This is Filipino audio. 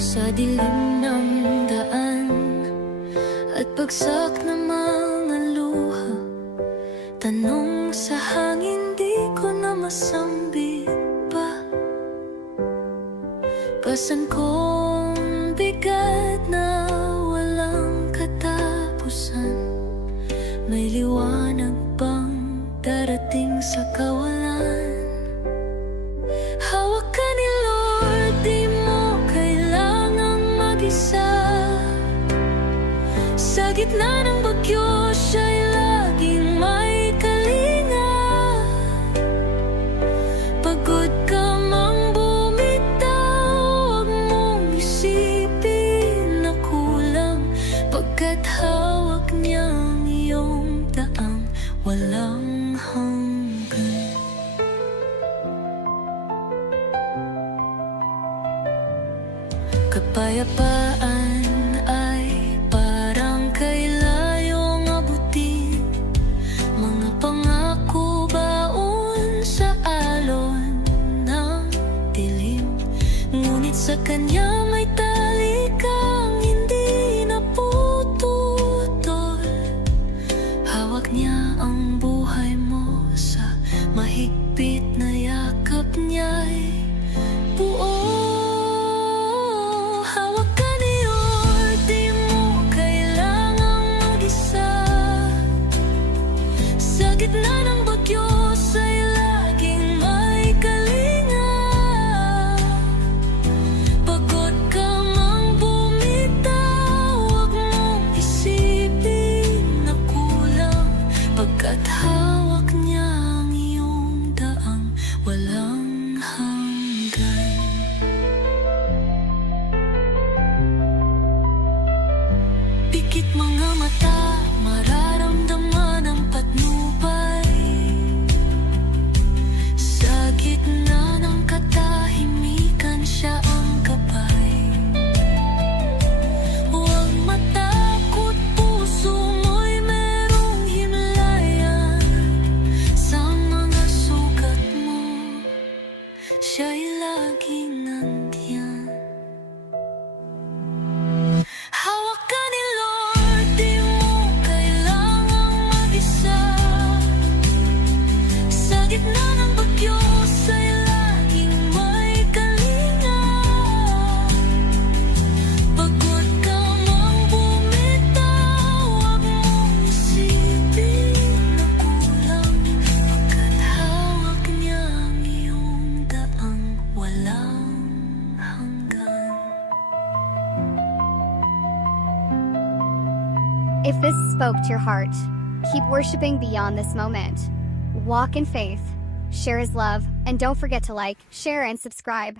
Sa dilim ng daan at bagsak na mga luha, tanong sa hangin di ko na masambit pa. Pasan kong bigat na walang katapusan, may liwanag bang darating sa kawalan? Hawak ka ni Lord, di mo kailangang mag-isa. Sa gitna ng bagyo, siya'y laging may kalinga. Pagod ka mang bumitaw, huwag mong isipin na kulang, pagkat hawak niyang iyong daang walang hanggan. Kapayapaan ay parang kailayong abutin, mga pangako baon sa alon ng dilim. Ngunit sa kanya may tali kang hindi napututol. Hawak niya ang buhay mo, sa mahigpit na yakap niya'y buo. Gitna ng bagyo, sa'y laging may kalinga. Pagod ka mang bumitaw, huwag mong isipin na kulang, pagkat hawak niya ang iyong daang walang hanggan. Pikit mga mata, mararamdaman ang patnubay. Sa gitna ng katahimikan, siya ang gabay. Huwag matakot, puso mo'y merong himlayan. Sa mga sugat mo, siya'y laging nandiyan. Hawak ka ni Lord, di mo kailangang mag-isa. Sa gitna ng bagyo, sa'y laging may kalinga. Pagod ka mang bumitaw, huwag mong isipin na kulang, pagkat hawak niya ang iyong daang walang hanggan. If this spoke to your heart, keep worshiping beyond this moment. Walk in faith, share His love, and don't forget to like, share, and subscribe.